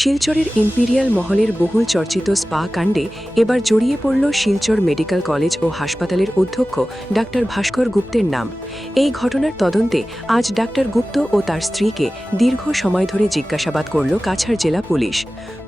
শিলচরের ইম্পিরিয়াল মহলের বহুল চর্চিত স্পা কাণ্ডে এবার জড়িয়ে পড়ল শিলচর মেডিকেল কলেজ ও হাসপাতালের অধ্যক্ষ ডাক্তার ভাস্কর গুপ্তের নাম। এই ঘটনার তদন্তে আজ ডাক্তার গুপ্ত ও তার স্ত্রীকে দীর্ঘ সময় ধরে জিজ্ঞাসাবাদ করল কাছাড় জেলা পুলিশ।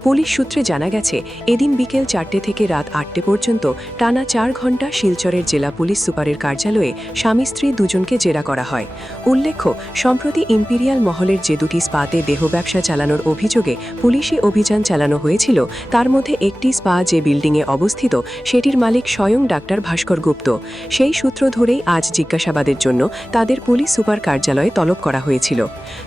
পুলিশ সূত্রে জানা গেছে, এদিন বিকেল 4টে থেকে রাত 8টে পর্যন্ত টানা 4 ঘণ্টা শিলচরের জেলা পুলিশ সুপারের কার্যালয়ে স্বামী স্ত্রী দুজনকে জেরা করা হয়। উল্লেখ্য, সম্প্রতি ইম্পিরিয়াল মহলের যে দুটি স্পাতে দেহ ব্যবসা চালানোর অভিযোগে পুলিশি অভিযান চালানো হয়েছিল, তার মধ্যে একটি স্পা যে বিল্ডিংয়ে অবস্থিত সেটির মালিক স্বয়ং ডাক্তার ভাস্কর গুপ্ত। সেই সূত্র ধরেই আজ জিজ্ঞাসাবাদের জন্য তাদের পুলিশ সুপার কার্যালয়ে তলব করা হয়েছিল।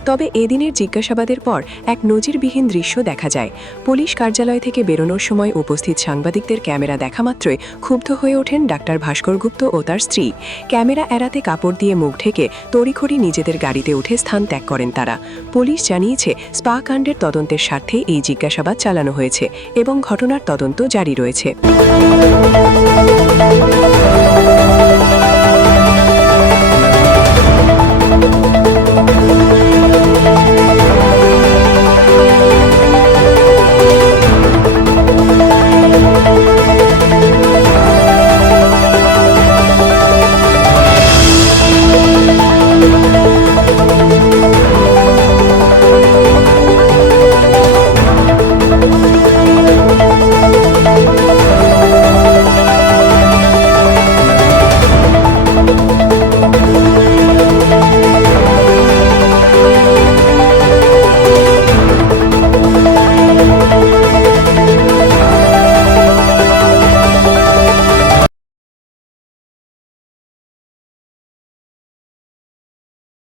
তবে এদিনের জিজ্ঞাসাবাদের পর এক নজিরবিহীন দৃশ্য দেখা যায়। পুলিশ কার্যালয় থেকে বেরোনোর সময় উপস্থিত সাংবাদিকদের ক্যামেরা দেখা মাত্রই ক্ষুব্ধ হয়ে ওঠেন ডাক্তার ভাস্কর গুপ্ত ও তার স্ত্রী। ক্যামেরা এড়াতে কাপড় দিয়ে মুখ ঢেকে তড়িঘড়ি নিজেদের গাড়িতে উঠে স্থান ত্যাগ করেন তারা। পুলিশ জানিয়েছে, স্পা কাণ্ডের তদন্তের স্বার্থে এই জিজ্ঞাসাবাদ চালানো হয়েছে এবং ঘটনার তদন্ত জারি রয়েছে।